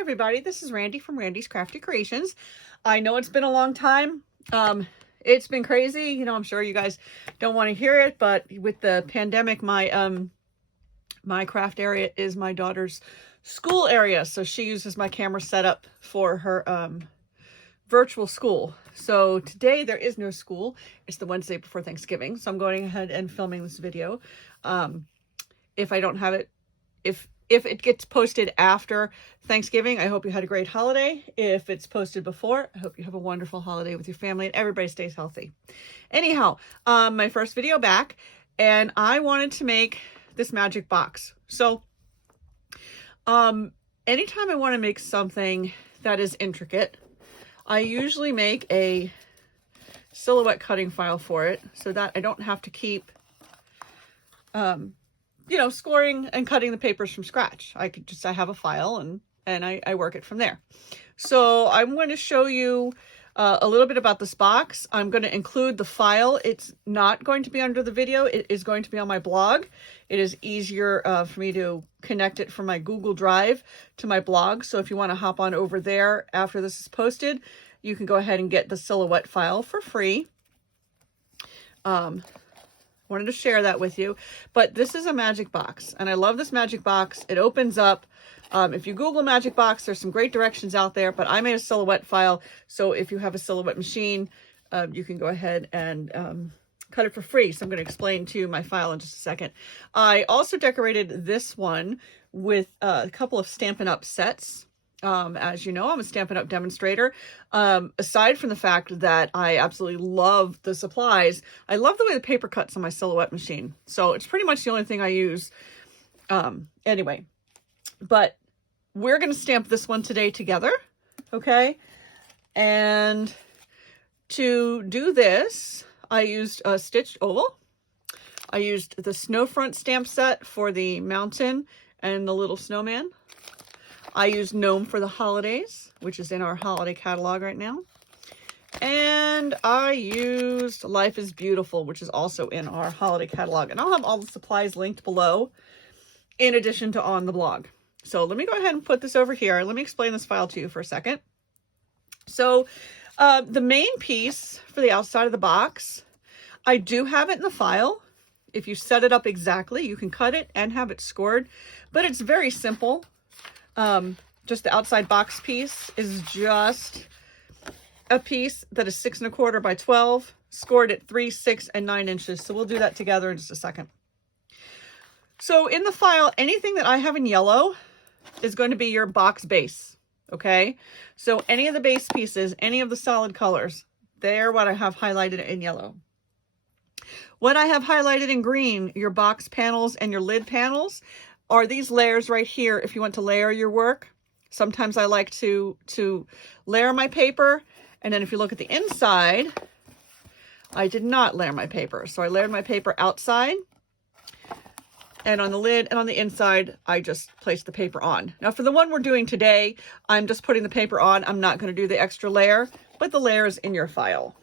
Hi everybody, this is Randy from Randy's Crafty Creations. I know it's been a long time. It's been crazy. You know, I'm sure you guys don't want to hear it, but with the pandemic, my craft area is my daughter's school area. So she uses my camera setup for her virtual school. So today there is no school. It's the Wednesday before Thanksgiving. So I'm going ahead and filming this video. If I don't have it, if it gets posted after Thanksgiving, I hope you had a great holiday. If it's posted before, I hope you have a wonderful holiday with your family and everybody stays healthy. Anyhow, my first video back, and I wanted to make this magic box. So anytime I want to make something that is intricate, I usually make a silhouette cutting file for it so that I don't have to keep you know, scoring and cutting the papers from scratch. I have a file and I work it from there. So I'm going to show you a little bit about this box. I'm going to include the file. It's not going to be under the video. It is going to be on my blog. It is easier for me to connect it from my Google Drive to my blog. So if you want to hop on over there after this is posted, you can go ahead and get the silhouette file for free. Wanted to share that with you, but this is a magic box and I love this magic box. It opens up. If you Google magic box, there's some great directions out there, but I made a silhouette file. So if you have a silhouette machine, you can go ahead and cut it for free. So I'm going to explain to you my file in just a second. I also decorated this one with a couple of Stampin' Up sets. As you know, I'm a Stampin' Up demonstrator. Aside from the fact that I absolutely love the supplies, I love the way the paper cuts on my silhouette machine. So it's pretty much the only thing I use. Anyway, but we're going to stamp this one today together. Okay. And to do this, I used a stitched oval. I used the Snowfront stamp set for the mountain and the little snowman. I used Gnome for the holidays, which is in our holiday catalog right now. And I used Life is Beautiful, which is also in our holiday catalog. And I'll have all the supplies linked below, in addition to on the blog. So let me go ahead and put this over here. Let me explain this file to you for a second. So the main piece for the outside of the box, I do have it in the file. If you set it up exactly, you can cut it and have it scored, but it's very simple. Just the outside box piece is just a piece that is 6 1/4 by 12, scored at 3, 6, and 9 inches. So we'll do that together in just a second. So in the file, anything that I have in yellow is going to be your box base. Okay. So any of the base pieces, any of the solid colors, they're what I have highlighted in yellow. What I have highlighted in green, your box panels and your lid panels, are these layers right here if you want to layer your work. Sometimes I like to layer my paper, and then if you look at the inside, I did not layer my paper. So I layered my paper outside, and on the lid and on the inside, I just placed the paper on. Now for the one we're doing today, I'm just putting the paper on. I'm not going to do the extra layer, but the layer is in your file.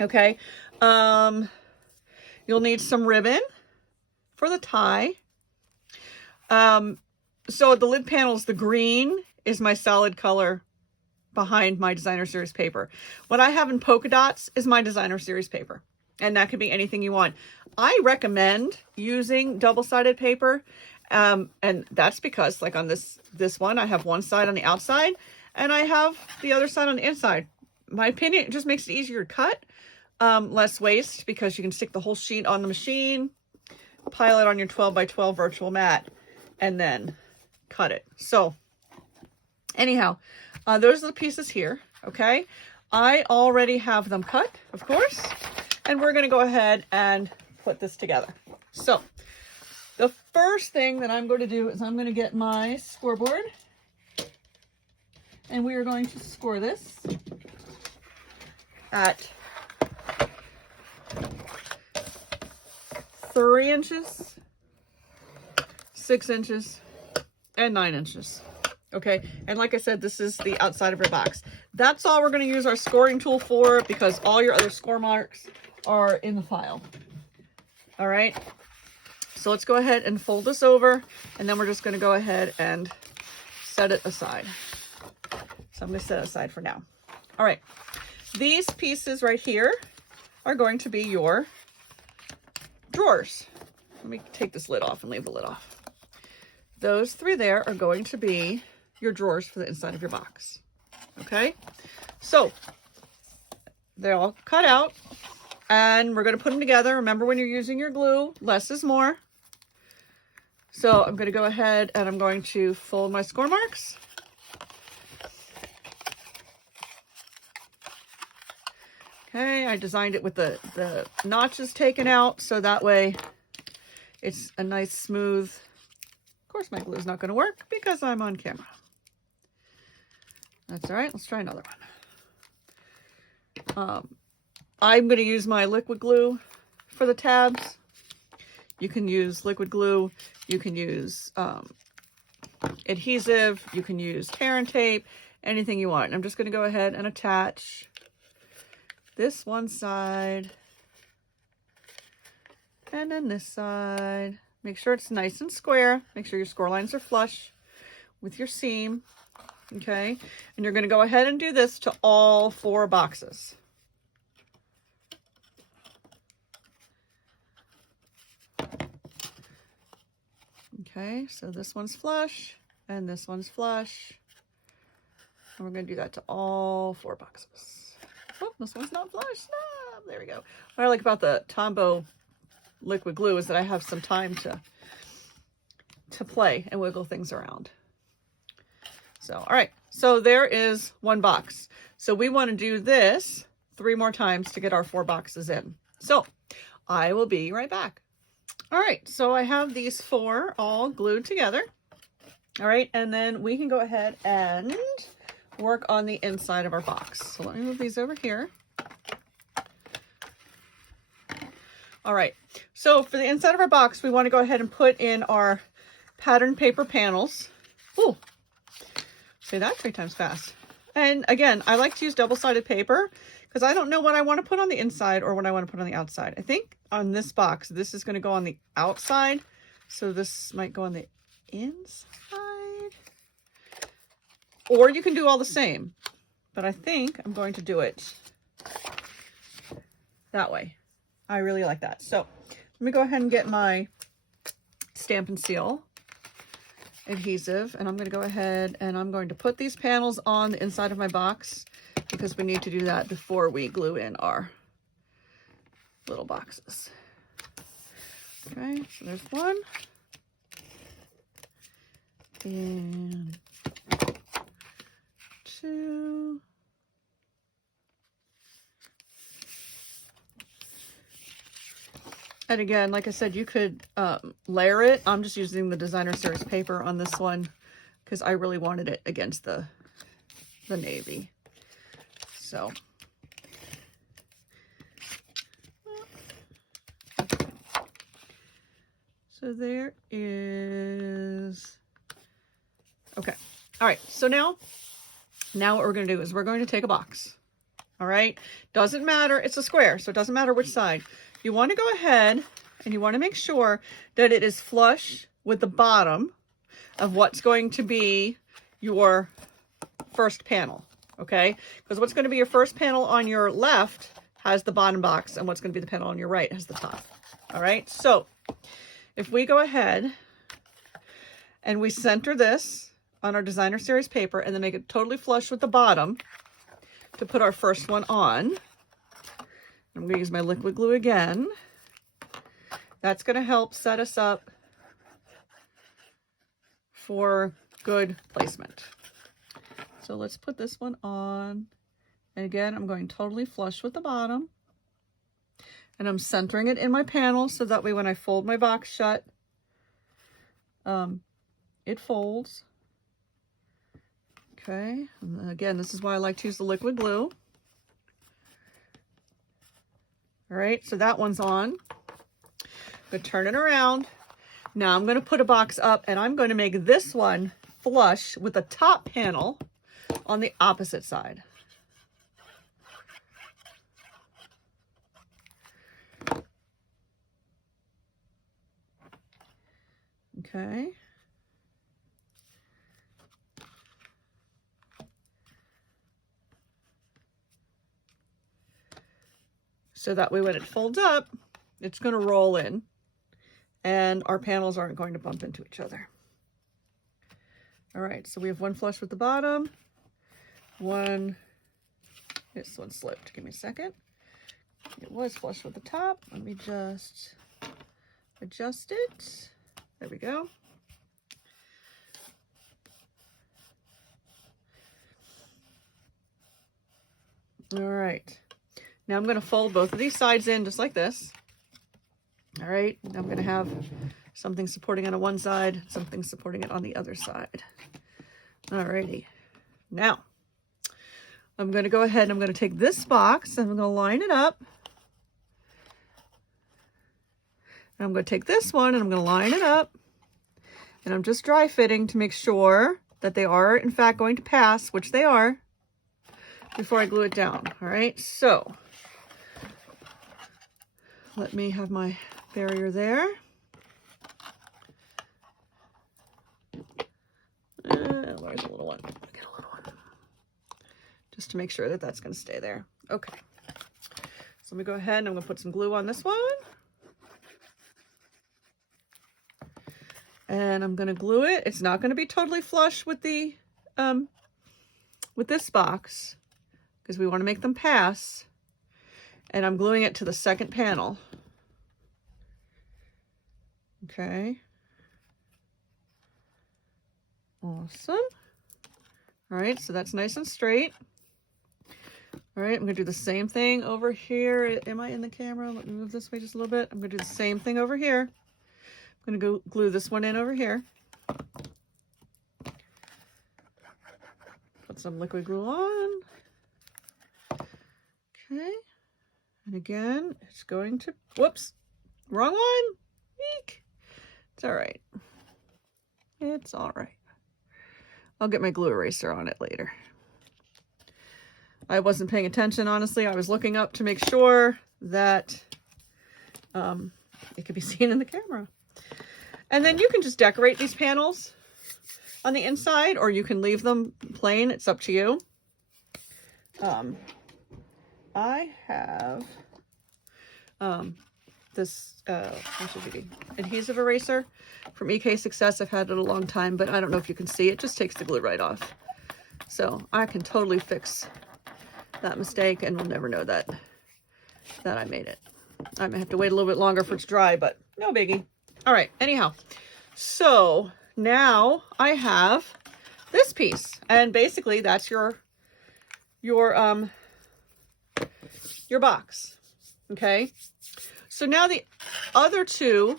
Okay. You'll need some ribbon for the tie. So the lid panels, the green is my solid color behind my designer series paper. What I have in polka dots is my designer series paper, and that could be anything you want. I recommend using double-sided paper. And that's because like on this one, I have one side on the outside and I have the other side on the inside. My opinion, it just makes it easier to cut, less waste because you can stick the whole sheet on the machine, pile it on your 12 by 12 virtual mat, and then cut it. So anyhow, those are the pieces here. Okay. I already have them cut, of course, and we're going to go ahead and put this together. So the first thing that I'm going to do is I'm going to get my scoreboard, and we are going to score this at 3 inches, 6 inches, and 9 inches. Okay, and like I said, this is the outside of your box. That's all we're going to use our scoring tool for, because all your other score marks are in the file. All right, so let's go ahead and fold this over, and then we're just going to go ahead and set it aside. So I'm going to set it aside for now. All right. These pieces right here are going to be your drawers. Let me take this lid off and leave the lid off. Those three there are going to be your drawers for the inside of your box. Okay? So they're all cut out and we're going to put them together. Remember, when you're using your glue, less is more. So I'm going to go ahead and I'm going to fold my score marks. Okay, I designed it with the notches taken out so that way it's a nice smooth. Of course my glue is not going to work because I'm on camera. That's all right. Let's try another one. I'm going to use my liquid glue for the tabs. You can use liquid glue. You can use adhesive. You can use tear and tape, anything you want. I'm just going to go ahead and attach this one side and then this side. Make sure it's nice and square. Make sure your score lines are flush with your seam. Okay, and you're going to go ahead and do this to all 4 boxes. Okay, so this one's flush and this one's flush. And we're going to do that to all 4 boxes. Oh, this one's not flush. No, there we go. What I like about the Tombow liquid glue is that I have some time to play and wiggle things around. So, all right. So there is 1 box. So we want to do this 3 more times to get our 4 boxes in. So I will be right back. All right, so I have these 4 all glued together. All right, and then we can go ahead and work on the inside of our box. So let me move these over here. All right, so for the inside of our box, we want to go ahead and put in our pattern paper panels. Ooh, say that 3 times fast. And again, I like to use double-sided paper because I don't know what I want to put on the inside or what I want to put on the outside. I think on this box, this is going to go on the outside. So this might go on the inside. Or you can do all the same. But I think I'm going to do it that way. I really like that. So let me go ahead and get my Stampin' Seal adhesive. And I'm going to go ahead and I'm going to put these panels on the inside of my box because we need to do that before we glue in our little boxes. Okay, so there's 1 and 2. And again, like I said, you could layer it. I'm just using the Designer Series paper on this one because I really wanted it against the navy. So there is, okay. All right. So now what we're going to do is we're going to take a box. All right. Doesn't matter. It's a square, so it doesn't matter which side. You want to go ahead and you want to make sure that it is flush with the bottom of what's going to be your first panel. Okay. Because what's going to be your first panel on your left has the bottom box, and what's going to be the panel on your right has the top. All right. So if we go ahead and we center this on our Designer Series paper and then make it totally flush with the bottom to put our first one on, I'm going to use my liquid glue again. That's going to help set us up for good placement. So let's put this one on. And again, I'm going totally flush with the bottom. And I'm centering it in my panel so that way when I fold my box shut, it folds. Okay, and again, this is why I like to use the liquid glue. All right, so that one's on. I'm going to turn it around. Now I'm going to put a box up and I'm going to make this one flush with the top panel on the opposite side. Okay. so that way when it folds up, it's going to roll in and our panels aren't going to bump into each other. All right, so we have one flush with the bottom, this one slipped. Give me a second. It was flush with the top. Let me just adjust it. There we go. All right. Now I'm going to fold both of these sides in just like this. All right. Now I'm going to have something supporting it on one side, something supporting it on the other side. All righty. Now I'm going to go ahead and I'm going to take this box and I'm going to line it up. And I'm going to take this one and I'm going to line it up. And I'm just dry fitting to make sure that they are in fact going to pass, which they are, before I glue it down. All right, so let me have my barrier there. Where's the little one? Get a little one. Just to make sure that that's going to stay there. Okay. So let me go ahead and I'm going to put some glue on this one. And I'm going to glue it. It's not going to be totally flush with the with this box because we want to make them pass. And I'm gluing it to the second panel. Okay. Awesome. All right, so that's nice and straight. All right, I'm going to do the same thing over here. Am I in the camera? Let me move this way just a little bit. I'm going to do the same thing over here. I'm going to go glue this one in over here. Put some liquid glue on. Okay. And again, it's going to, whoops, wrong one. Eek. It's all right. It's all right. I'll get my glue eraser on it later. I wasn't paying attention, honestly. I was looking up to make sure that it could be seen in the camera. And then you can just decorate these panels on the inside, or you can leave them plain. It's up to you. I have this adhesive eraser from EK Success. I've had it a long time, but I don't know if you can see. It just takes the glue right off. So I can totally fix that mistake, and we'll never know that I made it. I may have to wait a little bit longer for it to dry, but no biggie. All right, anyhow, so now I have this piece, and basically that's your box. Okay, so now the other two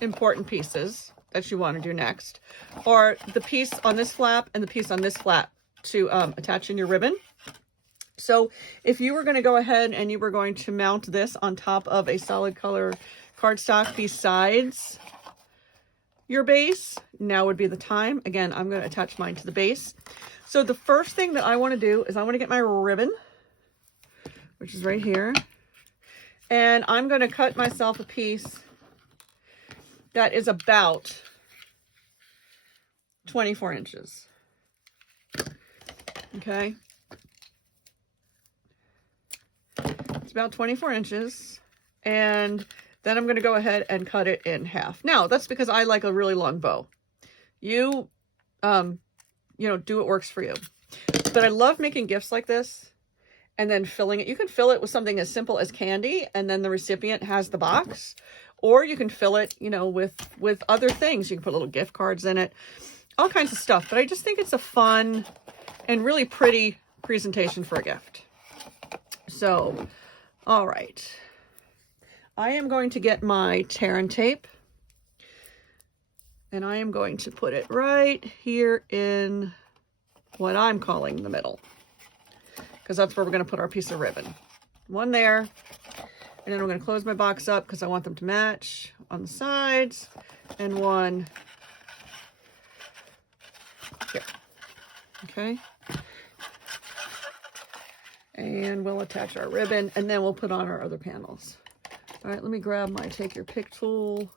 important pieces that you want to do next are the piece on this flap and the piece on this flap to attach in your ribbon. So if you were going to go ahead and you were going to mount this on top of a solid color cardstock besides your base, now would be the time. Again, I'm going to attach mine to the base. So the first thing that I want to do is I want to get my ribbon, which is right here. And I'm going to cut myself a piece that is about 24 inches. Okay. It's about 24 inches. And then I'm going to go ahead and cut it in half. Now, that's because I like a really long bow. You know, do what works for you. But I love making gifts like this and then filling it. You can fill it with something as simple as candy, and then the recipient has the box. Or you can fill it, you know, with other things. You can put little gift cards in it, all kinds of stuff. But I just think it's a fun and really pretty presentation for a gift. So, all right. I am going to get my tear and tape, and I am going to put it right here in what I'm calling the middle, because that's where we're going to put our piece of ribbon. One there, and then I'm going to close my box up because I want them to match on the sides, and one here. Okay. And we'll attach our ribbon, and then we'll put on our other panels. All right, let me grab my take your pick tool.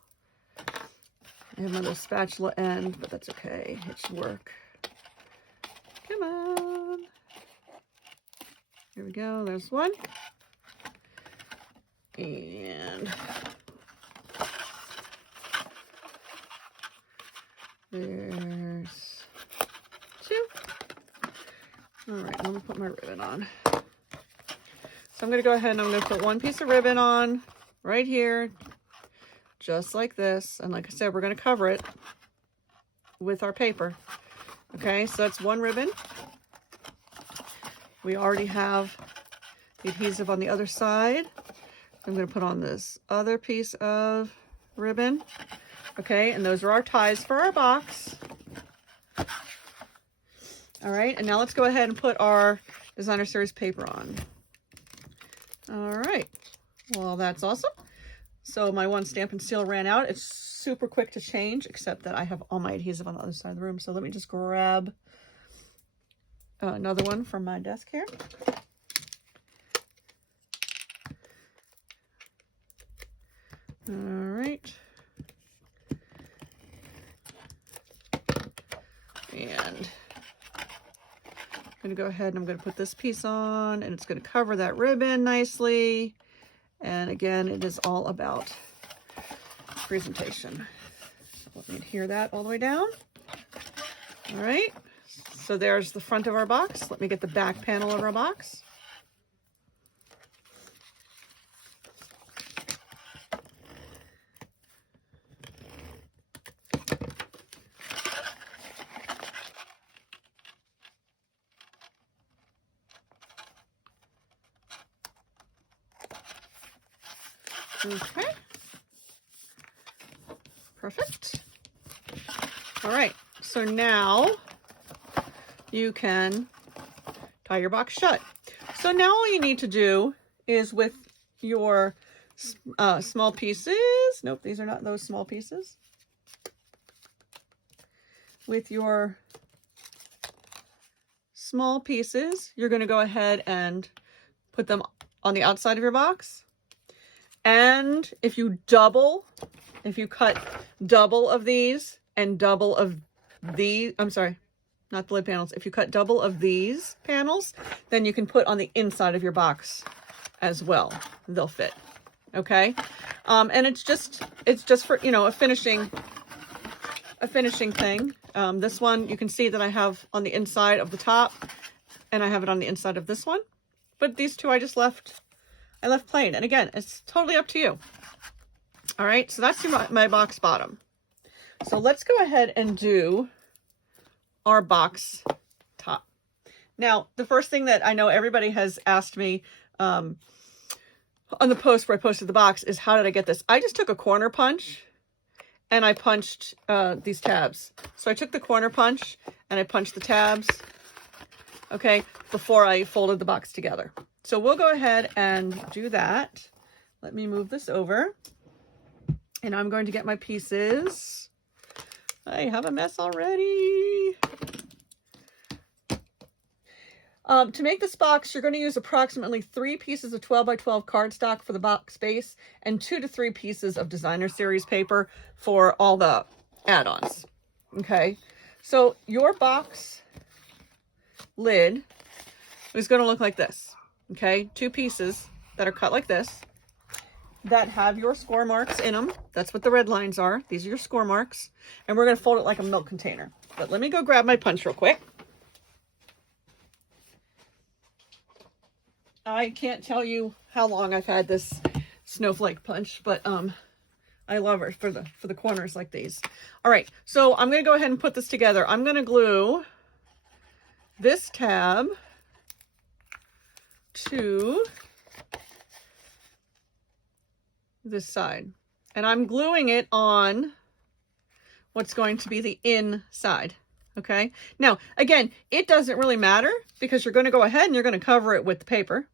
I have my little spatula end, but that's okay. It should work. Come on. Here we go. There's one. And there's 2. All right, let me put my ribbon on. So I'm going to go ahead and I'm going to put 1 piece of ribbon on right here, just like this. And like I said, we're going to cover it with our paper. Okay, so that's 1 ribbon. We already have the adhesive on the other side. I'm going to put on this other piece of ribbon. Okay, and those are our ties for our box. All right, and now let's go ahead and put our Designer Series paper on. All right, well, that's awesome. So my 1 Stampin' Seal ran out. It's super quick to change, except that I have all my adhesive on the other side of the room. So let me just grab another one from my desk here. All right. And I'm going to go ahead and I'm going to put this piece on, and it's going to cover that ribbon nicely. And again, it is all about presentation. Let me adhere that all the way down. All right. So there's the front of our box. Let me get the back panel of our box. Okay. Perfect. All right. So now you can tie your box shut. So now all you need to do is with your small pieces, nope, these are not those small pieces. With your small pieces, you're going to go ahead and put them on the outside of your box. And if you cut double of these and double of these, I'm sorry, not the lid panels. If you cut double of these panels, then you can put on the inside of your box as well. They'll fit. Okay. And it's just for, you know, a finishing thing. This one, you can see that I have on the inside of the top, and I have it on the inside of this one. But these two I left plain. And again, it's totally up to you. All right, so that's my box bottom. So let's go ahead and do our box top. Now, the first thing that I know everybody has asked me on the post where I posted the box is, how did I get this? I just took a corner punch and I punched these tabs. So I took the corner punch and I punched the tabs, okay, before I folded the box together. So we'll go ahead and do that. Let me move this over. And I'm going to get my pieces. I have a mess already. To make this box, you're going to use approximately 3 pieces of 12 by 12 cardstock for the box base and 2 to 3 pieces of Designer Series paper for all the add-ons. Okay, so your box lid is going to look like this. Okay, 2 pieces that are cut like this that have your score marks in them. That's what the red lines are. These are your score marks. And we're going to fold it like a milk container. But let me go grab my punch real quick. I can't tell you how long I've had this snowflake punch, but I love it for the corners like these. All right, so I'm going to go ahead and put this together. I'm going to glue this tab to this side, and I'm gluing it on what's going to be the inside. Okay, now again, it doesn't really matter because you're going to go ahead and you're going to cover it with the paper.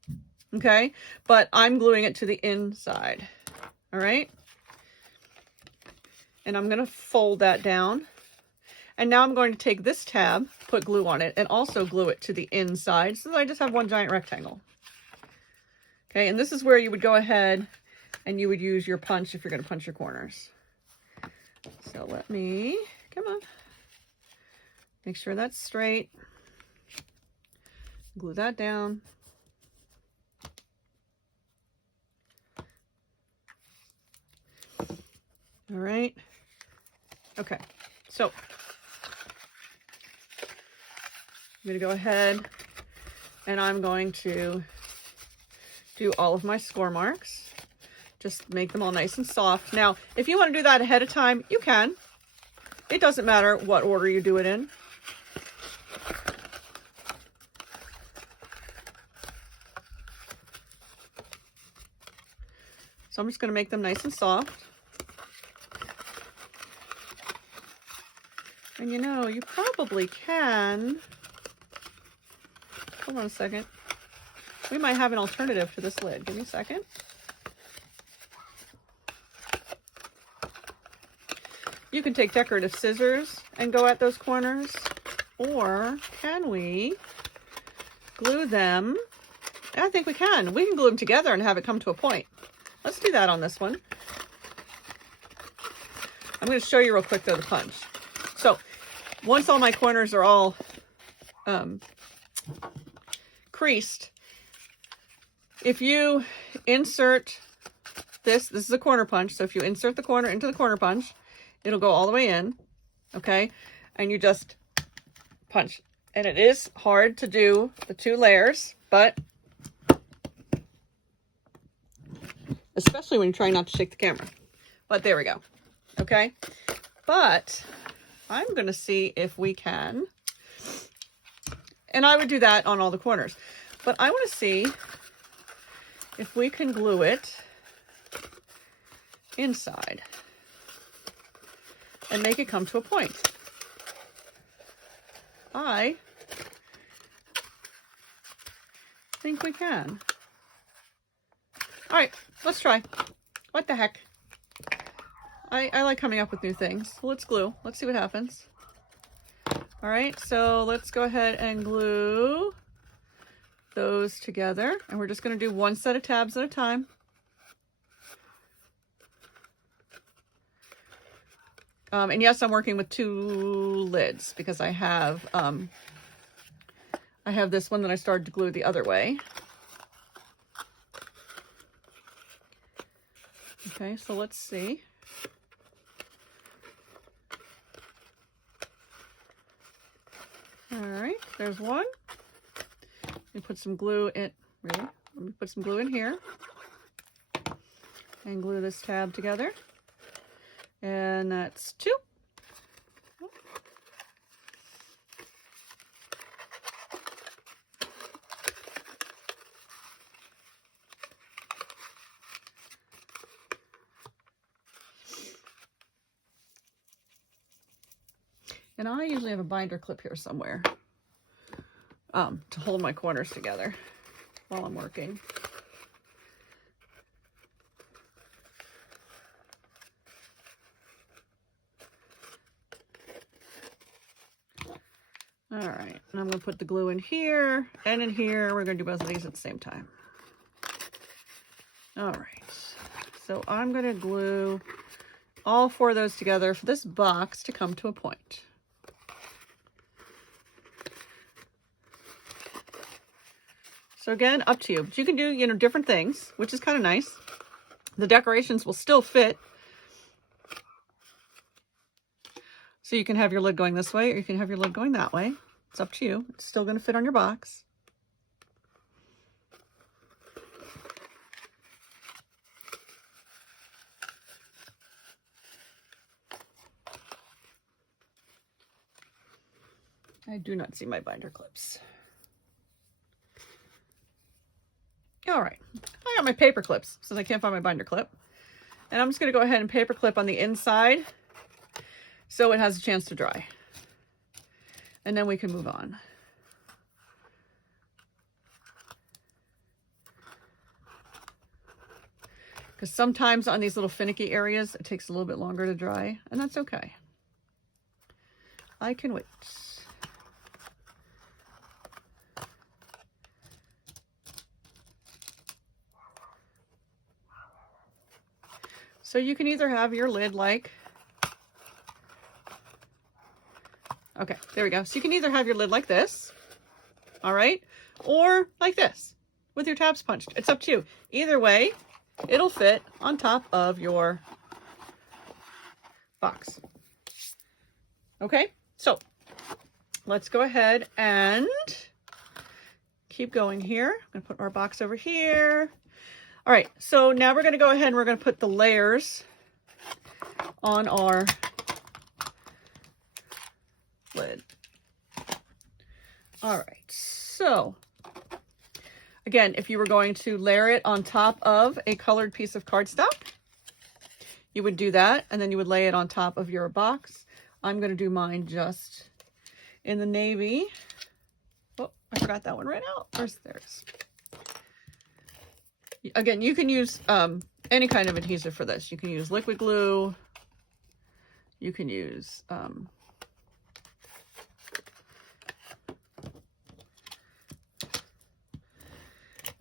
Okay, but I'm gluing it to the inside. All right, and I'm going to fold that down, and now I'm going to take this tab, put glue on it, and also glue it to the inside so that I just have one giant rectangle. Okay, and this is where you would go ahead and you would use your punch if you're going to punch your corners. So let me, come on, make sure that's straight. Glue that down. All right. Okay. So I'm going to go ahead and I'm going to do all of my score marks. Just make them all nice and soft. Now, if you want to do that ahead of time, you can. It doesn't matter what order you do it in. So I'm just going to make them nice and soft. And you know, you probably can. Hold on a second. We might have an alternative to this lid. Give me a second. You can take decorative scissors and go at those corners, or can we glue them? I think we can. We can glue them together and have it come to a point. Let's do that on this one. I'm going to show you real quick though the punch. So once all my corners are all creased, if you insert this is a corner punch. So if you insert the corner into the corner punch, it'll go all the way in, okay? And you just punch. And it is hard to do the 2 layers, but especially when you're trying not to shake the camera. But there we go, okay? But I'm gonna see if we can, and I would do that on all the corners, but I wanna see if we can glue it inside and make it come to a point. I think we can. All right, let's try. What the heck? I like coming up with new things. Let's glue. Let's see what happens. All right, so let's go ahead and glue those together. And we're just gonna do 1 set of tabs at a time. And yes, I'm working with 2 lids because I have this one that I started to glue the other way. Okay, so let's see. All right, there's one. Let me put some glue in. Really? Let me put some glue in here and glue this tab together. And that's 2. And I usually have a binder clip here somewhere to hold my corners together while I'm working. All right, and I'm gonna put the glue in here and in here. We're gonna do both of these at the same time. All right, so I'm gonna glue all 4 of those together for this box to come to a point. So again, up to you. But you can do, you know, different things, which is kind of nice. The decorations will still fit. So you can have your lid going this way, or you can have your lid going that way. It's up to you. It's still going to fit on your box. I do not see my binder clips. All right, I got my paper clips since I can't find my binder clip. And I'm just going to go ahead and paper clip on the inside so it has a chance to dry. And then we can move on. Because sometimes on these little finicky areas, it takes a little bit longer to dry, and that's okay. I can wait. So you can either have your lid like, okay, there we go. So you can either have your lid like this, all right, or like this with your tabs punched. It's up to you. Either way, it'll fit on top of your box. Okay, so let's go ahead and keep going here. I'm gonna put our box over here. All right, so now we're gonna go ahead and we're gonna put the layers on our lid. All right, so again, if you were going to layer it on top of a colored piece of cardstock, you would do that, and then you would lay it on top of your box. I'm going to do mine just in the navy. Oh, I forgot that one right out. Where's theirs? Again, you can use any kind of adhesive for this. You can use liquid glue. You can use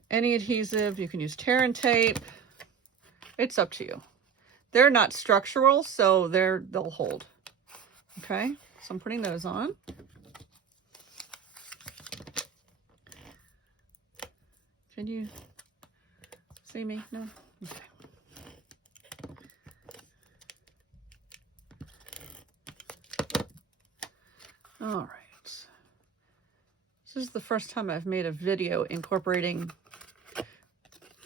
any adhesive. You can use tear and tape. It's up to you. They're not structural, so they'll hold. Okay, so I'm putting those on. Can you see me? No? Okay. All right. This is the first time I've made a video incorporating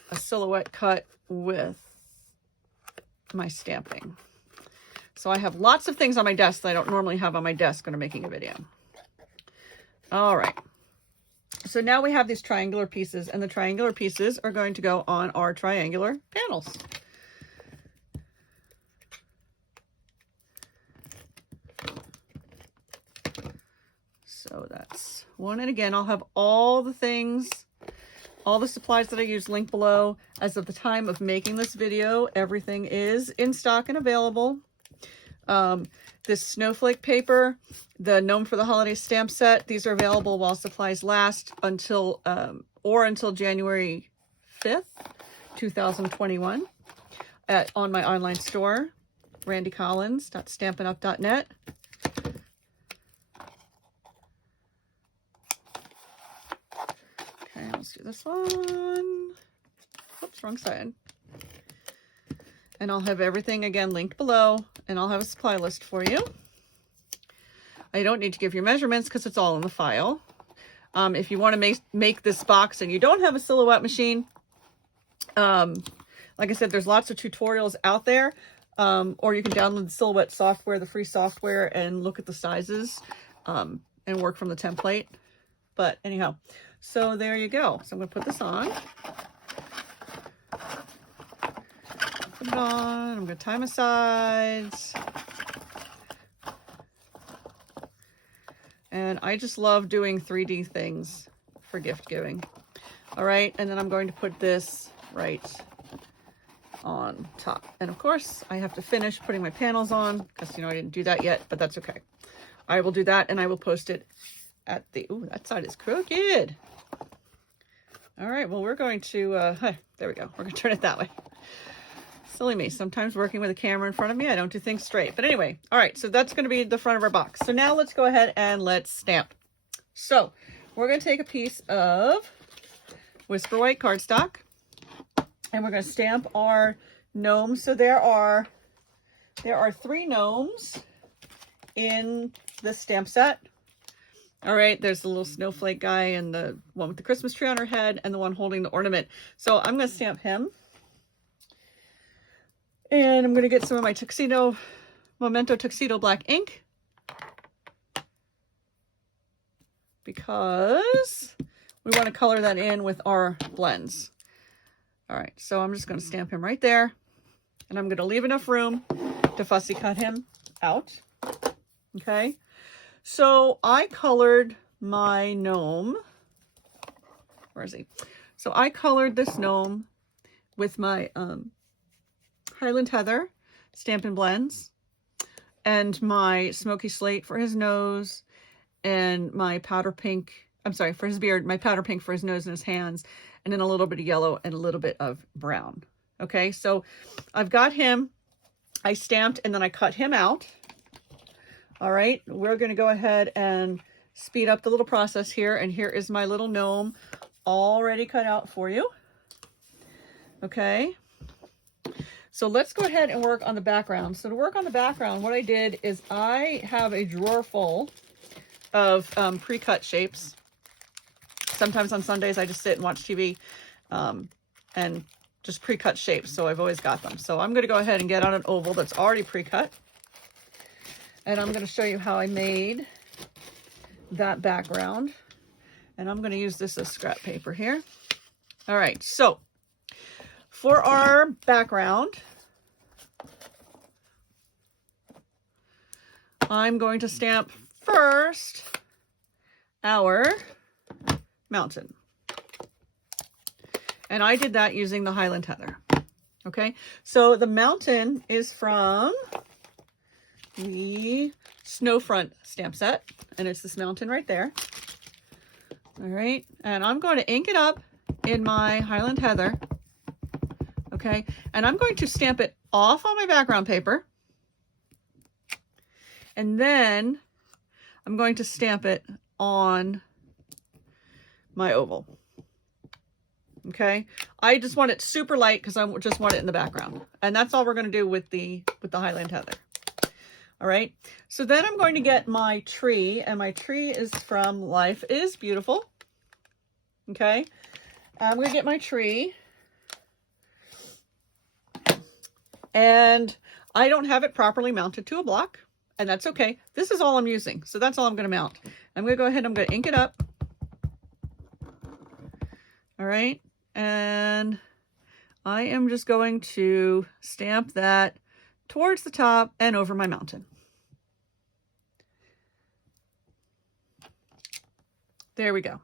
a silhouette cut with my stamping. So I have lots of things on my desk that I don't normally have on my desk when I'm making a video. All right. So now we have these triangular pieces, and the triangular pieces are going to go on our triangular panels. So that's one. And again, I'll have all the things, all the supplies that I use linked below. As of the time of making this video, everything is in stock and available. This snowflake paper, the Gnome for the Holiday stamp set, these are available while supplies last until January 5th, 2021 on my online store, randycollins.stampinup.net. Okay, let's do this one. Oops, wrong side. And I'll have everything again linked below, and I'll have a supply list for you. I don't need to give your measurements because it's all in the file. If you want to make this box and you don't have a silhouette machine, like I said, there's lots of tutorials out there, or you can download the silhouette software, the free software, and look at the sizes and work from the template. But anyhow, so there you go. So I'm going to put this on. Put it on. I'm going to tie my sides. And I just love doing 3D things for gift giving. All right, and then I'm going to put this right on top. And of course, I have to finish putting my panels on because, I didn't do that yet, but that's okay. I will do that, and I will post it at the, ooh, that side is crooked. All right, well, we're going to, there we go. We're going to turn it that way. Silly me. Sometimes working with a camera in front of me, I don't do things straight. But anyway, all right, so that's going to be the front of our box. So now let's go ahead and let's stamp. So we're going to take a piece of Whisper White cardstock, and we're going to stamp our gnomes. So there are 3 gnomes in this stamp set. All right, there's the little snowflake guy and the one with the Christmas tree on her head and the one holding the ornament. So I'm going to stamp him. And I'm going to get some of my Memento Tuxedo black ink, because we want to color that in with our blends. All right, so I'm just going to stamp him right there, and I'm going to leave enough room to fussy cut him out. Okay, so I colored my gnome. Where is he? So I colored this gnome with my Highland Heather Stampin' Blends, and my Smoky Slate for his nose, and my powder pink, I'm sorry, for his beard, my powder pink for his nose and his hands, and then a little bit of yellow and a little bit of brown. Okay, so I've got him, I stamped, and then I cut him out. All right, we're going to go ahead and speed up the little process here, and here is my little gnome already cut out for you. Okay. So let's go ahead and work on the background. So to work on the background, what I did is I have a drawer full of pre-cut shapes. Sometimes on Sundays I just sit and watch TV and just pre-cut shapes. So I've always got them. So I'm going to go ahead and get on an oval that's already pre-cut. And I'm going to show you how I made that background. And I'm going to use this as scrap paper here. All right, so for our background, I'm going to stamp first our mountain. And I did that using the Highland Heather. Okay, so the mountain is from the Snowfront stamp set, and it's this mountain right there. All right, and I'm going to ink it up in my Highland Heather. Okay, and I'm going to stamp it off on my background paper. And then I'm going to stamp it on my oval. Okay, I just want it super light because I just want it in the background. And that's all we're going to do with the Highland Heather. All right, so then I'm going to get my tree, and my tree is from Life is Beautiful. Okay, I'm going to get my tree. And I don't have it properly mounted to a block, and that's okay. This is all I'm using, so that's all I'm going to mount. I'm going to go ahead and I'm going to ink it up. All right, and I am just going to stamp that towards the top and over my mountain. There we go.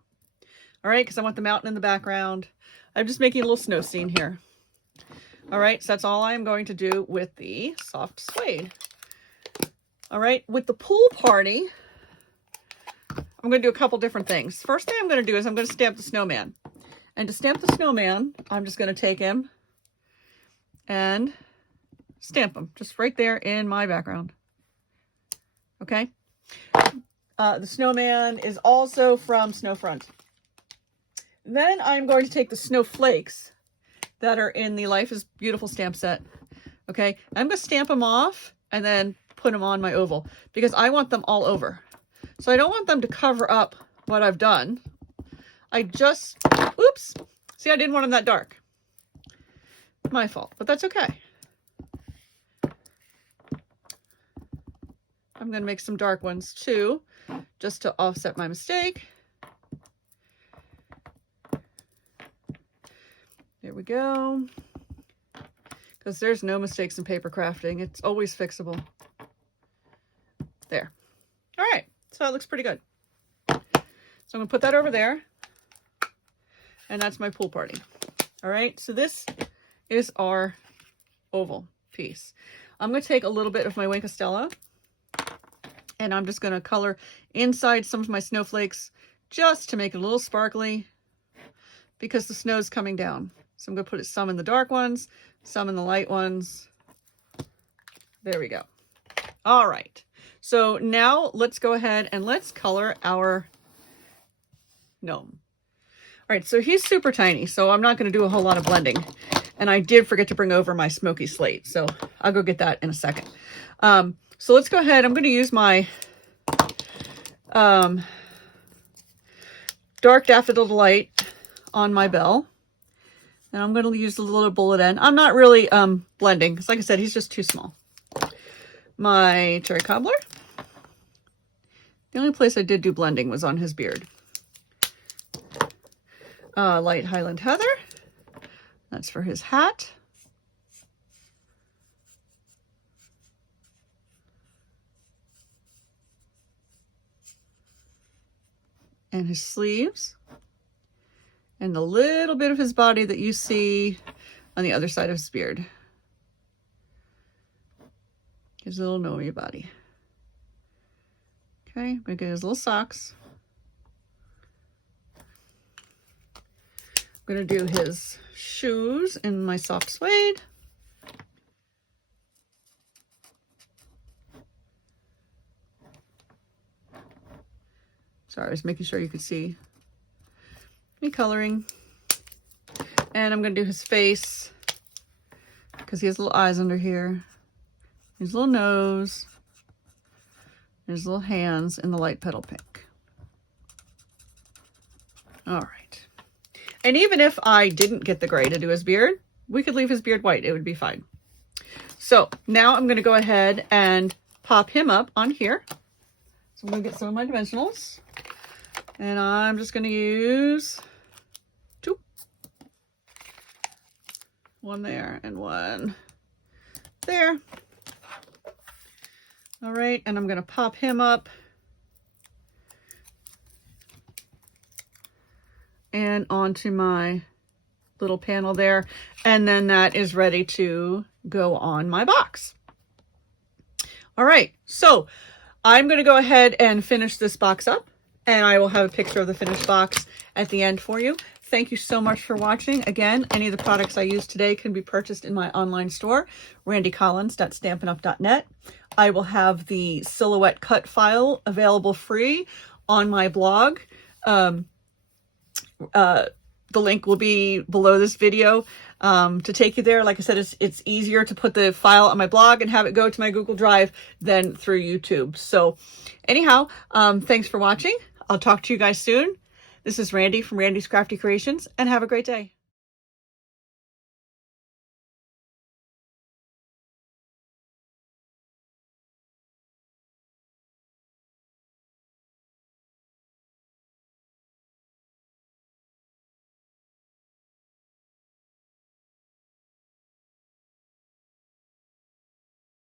All right, because I want the mountain in the background. I'm just making a little snow scene here. All right, so that's all I'm going to do with the soft suede. All right, with the pool party, I'm going to do a couple different things. First thing I'm going to do is I'm going to stamp the snowman. And to stamp the snowman, I'm just going to take him and stamp him just right there in my background. Okay. The snowman is also from Snowfront. Then I'm going to take the snowflakes that are in the Life is Beautiful stamp set. Okay. I'm going to stamp them off and then put them on my oval because I want them all over. So I don't want them to cover up what I've done. I just, oops, see, I didn't want them that dark. My fault, but that's okay. I'm going to make some dark ones too, just to offset my mistake. There we go. Because there's no mistakes in paper crafting. It's always fixable. There. All right, so it looks pretty good. So I'm going to put that over there. And that's my pool party. All right, so this is our oval piece. I'm going to take a little bit of my Wink Estella, and I'm just going to color inside some of my snowflakes just to make it a little sparkly because the snow's coming down. So I'm going to put some in the dark ones, some in the light ones. There we go. All right, so now let's go ahead and let's color our gnome. All right, so he's super tiny, so I'm not going to do a whole lot of blending. And I did forget to bring over my smoky slate, so I'll go get that in a second. So let's go ahead. I'm going to use my Dark Daffodil Delight on my bell. And I'm going to use a little bullet end. I'm not really blending, because like I said, he's just too small. My Cherry Cobbler. The only place I did do blending was on his beard. Light Highland Heather. That's for his hat. And his sleeves. And the little bit of his body that you see on the other side of his beard. His little Gnome body. Okay, I'm going to get his little socks. I'm going to do his shoes in my soft suede. Sorry, I was making sure you could see me coloring. And I'm going to do his face because he has little eyes under here. His little nose. His little hands in the light petal pink. All right. And even if I didn't get the gray to do his beard, we could leave his beard white. It would be fine. So now I'm going to go ahead and pop him up on here. So I'm going to get some of my dimensionals. And I'm just going to use 2. One there and one there. All right, and I'm going to pop him up. And onto my little panel there. And then that is ready to go on my box. All right, so I'm going to go ahead and finish this box up, and I will have a picture of the finished box at the end for you. Thank you so much for watching. Again, any of the products I used today can be purchased in my online store, randycollins.stampinup.net. I will have the silhouette cut file available free on my blog. The link will be below this video to take you there. Like I said, it's easier to put the file on my blog and have it go to my Google Drive than through YouTube. So anyhow, thanks for watching. I'll talk to you guys soon. This is Randy from Randy's Crafty Creations, and have a great day.